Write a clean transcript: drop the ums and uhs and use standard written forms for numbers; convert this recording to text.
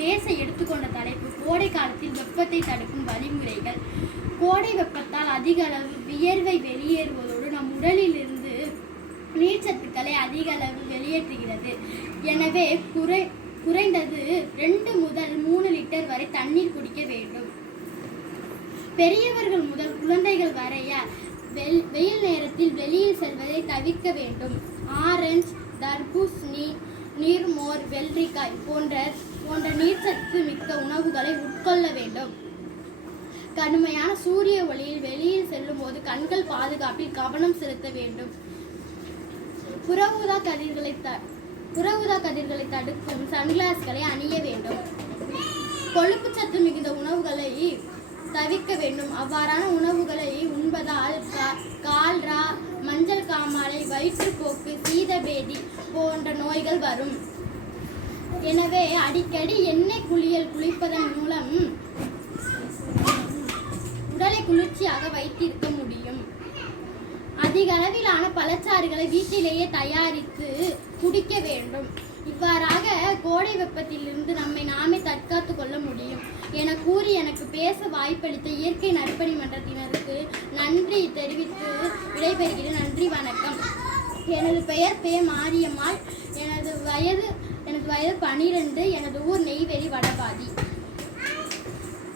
பேச எடுத்துக்கொண்ட தலைப்பு கோடை காலத்தில் வெப்பத்தை தடுக்கும் வழிமுறைகள். கோடை வெப்பத்தால் அதிக அளவு வியர்வை வெளியேறுவதோடு நம் உடலில் இருந்து நீர்ச்சத்துக்களை அதிக அளவு வெளியேற்றுகிறது. எனவே குறைந்தது 2 முதல் 3 லிட்டர் வரை தண்ணீர் குடிக்க வேண்டும். பெரியவர்கள் முதல் குழந்தைகள் வரைய வெயில் நேரத்தில் வெளியில் செல்வதை தவிர்க்க வேண்டும். ஆரஞ்சு, தர்பூசணி, நீர்மோர், வெள்ளரிக்காய் போன்ற நீர்ச்சத்து மிக்க உணவுகளை உட்கொள்ள வேண்டும். கடுமையான சூரிய ஒளியில் வெளியில் செல்லும் போது கண்கள் பாதுகாப்பில் கவனம் செலுத்த வேண்டும். புற ஊதா கதிர்களை தடுக்கும் சன்கிளாஸ்களை அணிய வேண்டும். கொழுப்பு சத்து மிகுந்த உணவுகளை தவிர்க்க வேண்டும். அவ்வாறான உணவுகளை உண்பதால் கால்ரா, மஞ்சள் காமாலை, வயிற்றுப்போக்கு, சீதபேதி போன்ற நோய்கள் வரும். எனவே அடிக்கடி எண்ணெய் குளிப்பதன் மூலம் உடலை குளிர்ச்சியாக வைத்திருக்க முடியும். அதிக அளவிலான பழச்சாறுகளை வீட்டிலேயே தயாரித்து குடிக்க வேண்டும். இவ்வாறாக கோடை வெப்பத்திலிருந்து நம்மை நாமே தற்காத்து கொள்ள முடியும் என கூறி எனக்கு பேச வாய்ப்பளித்த இயற்கை நற்பணி மன்றத்தினருக்கு நன்றி தெரிவித்து விடைபெறுகிறேன். நன்றி, வணக்கம். எனது பெயர் மாரியம்மாள். எனது வயது 12. எனது ஊர் நெய்வேலி வடபாதி.